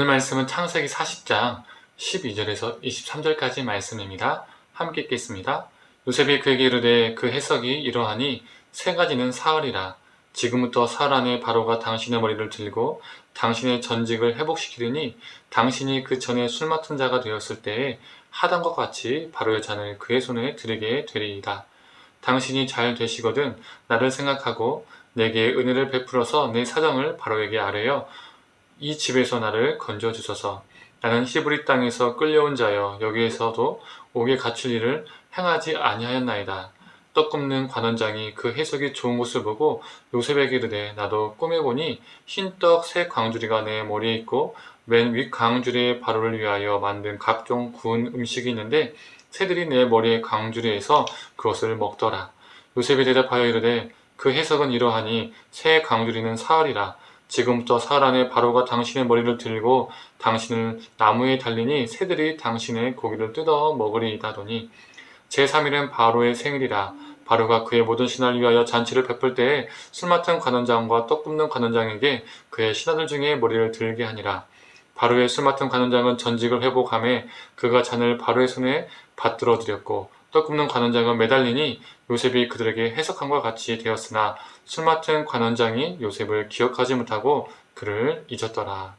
오늘 말씀은 창세기 40장 12절에서 23절까지 말씀입니다. 함께 읽겠습니다. 요셉이 그에게 이르되 그 해석이 이러하니 세 가지는 사흘이라. 지금부터 사흘 안에 바로가 당신의 머리를 들고 당신의 전직을 회복시키리니 당신이 그 전에 술 맡은 자가 되었을 때에 하던 것 같이 바로의 잔을 그의 손에 들게 되리이다. 당신이 잘 되시거든 나를 생각하고 내게 은혜를 베풀어서 내 사정을 바로에게 아뢰어 이 집에서 나를 건져 주소서. 나는 히브리 땅에서 끌려온 자여 여기에서도 옥에 갇힐 일을 행하지 아니하였나이다. 떡 굽는 관원장이 그 해석이 좋은 것을 보고 요셉에게 이르되 나도 꿈에 보니 흰떡 세 광주리가 내 머리에 있고 맨 윗 광주리에 바로를 위하여 만든 각종 구운 음식이 있는데 새들이 내 머리의 광주리에서 그것을 먹더라. 요셉이 대답하여 이르되 그 해석은 이러하니 새 광주리는 사흘이라. 지금부터 사흘 안에 바로가 당신의 머리를 들고 당신을 나무에 달리니 새들이 당신의 고기를 뜯어 먹으리이다더니 제3일은 바로의 생일이라. 바로가 그의 모든 신하를 위하여 잔치를 베풀 때에 술 맡은 관원장과 떡 굽는 관원장에게 그의 신하들 중에 머리를 들게 하니라. 바로의 술 맡은 관원장은 전직을 회복하며 그가 잔을 바로의 손에 받들어 드렸고 떡 굽는 관원장은 매달리니 요셉이 그들에게 해석함과 같이 되었으나 술 맡은 관원장이 요셉을 기억하지 못하고 그를 잊었더라.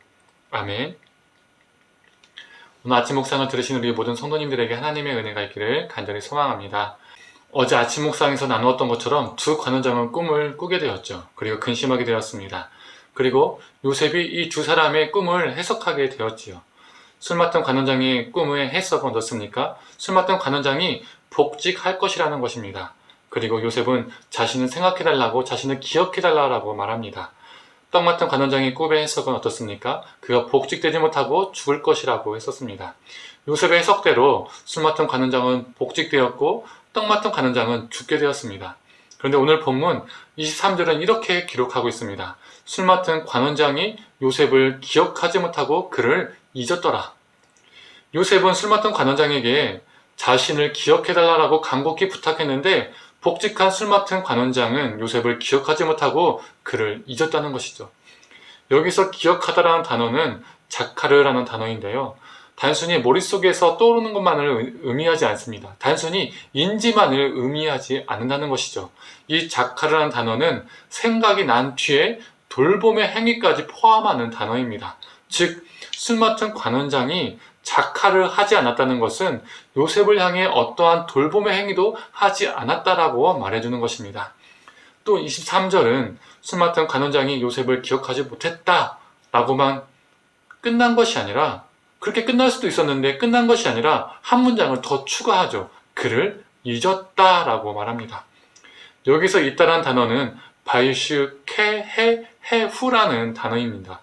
아멘. 오늘 아침 묵상을 들으신 우리 모든 성도님들에게 하나님의 은혜가 있기를 간절히 소망합니다. 어제 아침 묵상에서 나누었던 것처럼 두 관원장은 꿈을 꾸게 되었죠. 그리고 근심하게 되었습니다. 그리고 요셉이 이 두 사람의 꿈을 해석하게 되었지요. 술 맡은 관원장이 꿈의 해석은 어떻습니까? 술 맡은 관원장이 복직할 것이라는 것입니다. 그리고 요셉은 자신을 생각해달라고, 자신을 기억해달라고 말합니다. 떡 맡은 관원장의 꿈의 해석은 어떻습니까? 그가 복직되지 못하고 죽을 것이라고 했었습니다. 요셉의 해석대로 술 맡은 관원장은 복직되었고 떡 맡은 관원장은 죽게 되었습니다. 그런데 오늘 본문 23절은 이렇게 기록하고 있습니다. 술 맡은 관원장이 요셉을 기억하지 못하고 그를 잊었더라. 요셉은 술 맡은 관원장에게 자신을 기억해달라고 간곡히 부탁했는데 복직한 술 맡은 관원장은 요셉을 기억하지 못하고 그를 잊었다는 것이죠. 여기서 기억하다라는 단어는 자카르라는 단어인데요. 단순히 머릿속에서 떠오르는 것만을 의미하지 않습니다. 단순히 인지만을 의미하지 않는다는 것이죠. 이 자카르라는 단어는 생각이 난 뒤에 돌봄의 행위까지 포함하는 단어입니다. 즉, 술 맡은 관원장이 자카를 하지 않았다는 것은 요셉을 향해 어떠한 돌봄의 행위도 하지 않았다라고 말해주는 것입니다. 또 23절은 술 맡은 관원장이 요셉을 기억하지 못했다라고만 끝난 것이 아니라, 그렇게 끝날 수도 있었는데 끝난 것이 아니라 한 문장을 더 추가하죠. 그를 잊었다라고 말합니다. 여기서 있다라는 단어는 바이슈 케 헤후라는 단어입니다.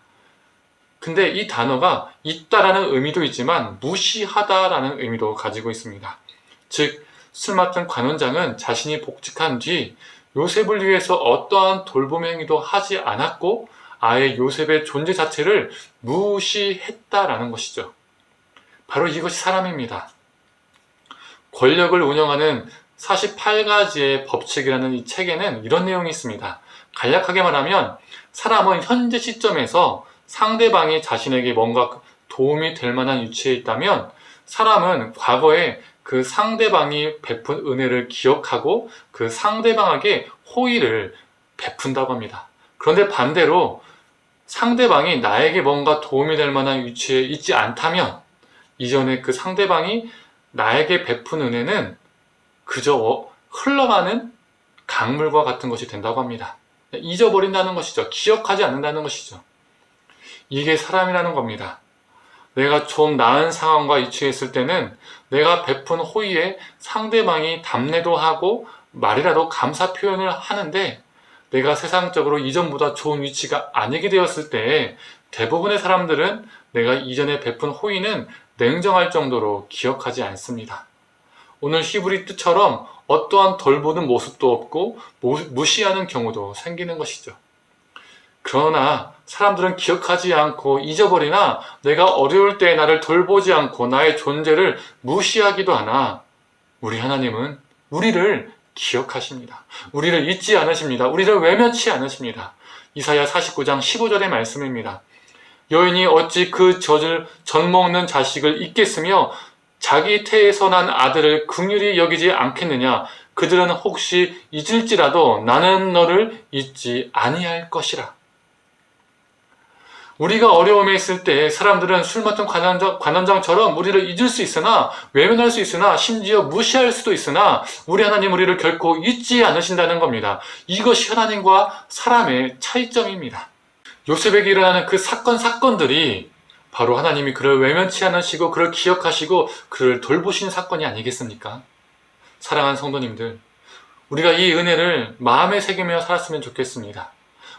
근데 이 단어가 있다라는 의미도 있지만 무시하다라는 의미도 가지고 있습니다. 즉, 술 맡은 관원장은 자신이 복직한 뒤 요셉을 위해서 어떠한 돌봄 행위도 하지 않았고 아예 요셉의 존재 자체를 무시했다라는 것이죠. 바로 이것이 사람입니다. 권력을 운영하는 48가지의 법칙이라는 이 책에는 이런 내용이 있습니다. 간략하게 말하면 사람은 현재 시점에서 상대방이 자신에게 뭔가 도움이 될 만한 위치에 있다면 사람은 과거에 그 상대방이 베푼 은혜를 기억하고 그 상대방에게 호의를 베푼다고 합니다. 그런데 반대로 상대방이 나에게 뭔가 도움이 될 만한 위치에 있지 않다면 이전에 그 상대방이 나에게 베푼 은혜는 그저 흘러가는 강물과 같은 것이 된다고 합니다. 잊어버린다는 것이죠. 기억하지 않는다는 것이죠. 이게 사람이라는 겁니다. 내가 좀 나은 상황과 위치에 있을 때는 내가 베푼 호의에 상대방이 답례도 하고 말이라도 감사 표현을 하는데 내가 세상적으로 이전보다 좋은 위치가 아니게 되었을 때 대부분의 사람들은 내가 이전에 베푼 호의는 냉정할 정도로 기억하지 않습니다. 오늘 히브리 뜻처럼 어떠한 돌보는 모습도 없고 무시하는 경우도 생기는 것이죠. 그러나 사람들은 기억하지 않고 잊어버리나 내가 어려울 때 나를 돌보지 않고 나의 존재를 무시하기도 하나 우리 하나님은 우리를 기억하십니다. 우리를 잊지 않으십니다. 우리를 외면치 않으십니다. 이사야 49장 15절의 말씀입니다. 여인이 어찌 그 젖 먹는 자식을 잊겠으며 자기 태에서 난 아들을 긍휼히 여기지 않겠느냐. 그들은 혹시 잊을지라도 나는 너를 잊지 아니할 것이라. 우리가 어려움에 있을 때 사람들은 술 맡은 관원장처럼 우리를 잊을 수 있으나, 외면할 수 있으나, 심지어 무시할 수도 있으나 우리 하나님 우리를 결코 잊지 않으신다는 겁니다. 이것이 하나님과 사람의 차이점입니다. 요셉에게 일어나는 그 사건들이 바로 하나님이 그를 외면치 않으시고 그를 기억하시고 그를 돌보신 사건이 아니겠습니까? 사랑하는 성도님들, 우리가 이 은혜를 마음에 새기며 살았으면 좋겠습니다.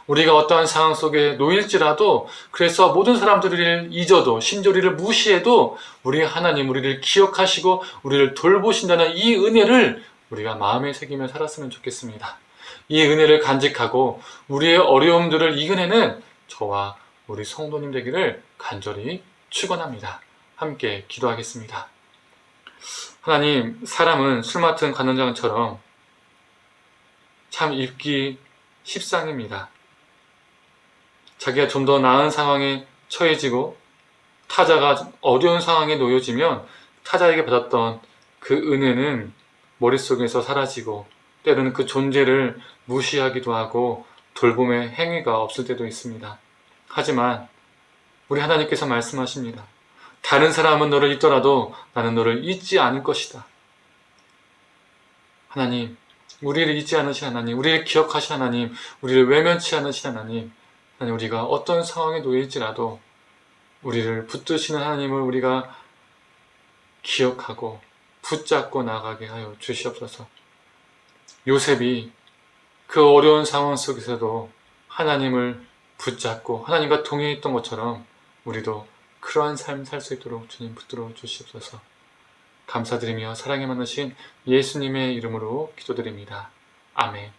우리가 어떠한 상황 속에 놓일지라도, 그래서 모든 사람들을 잊어도, 심지어 우리를 무시해도 우리 하나님 우리를 기억하시고 우리를 돌보신다는 이 은혜를 우리가 마음에 새기며 살았으면 좋겠습니다. 이 은혜를 간직하고 우리의 어려움들을 이겨내는 저와 우리 성도님 되기를 간절히 축원합니다. 함께 기도하겠습니다. 하나님, 사람은 술 맡은 관원장처럼 참 잊기 십상입니다. 자기가 좀 더 나은 상황에 처해지고 타자가 어려운 상황에 놓여지면 타자에게 받았던 그 은혜는 머릿속에서 사라지고 때로는 그 존재를 무시하기도 하고 돌봄의 행위가 없을 때도 있습니다. 하지만 우리 하나님께서 말씀하십니다. 다른 사람은 너를 잊더라도 나는 너를 잊지 않을 것이다. 하나님, 우리를 잊지 않으신 하나님, 우리를 기억하신 하나님, 우리를 외면치 않으신 하나님, 우리가 어떤 상황에 놓일지라도 우리를 붙드시는 하나님을 우리가 기억하고 붙잡고 나가게 하여 주시옵소서. 요셉이 그 어려운 상황 속에서도 하나님을 붙잡고 하나님과 동행했던 것처럼 우리도 그러한 삶 살 수 있도록 주님 붙들어 주시옵소서. 감사드리며 사랑에 많으신 예수님의 이름으로 기도드립니다. 아멘.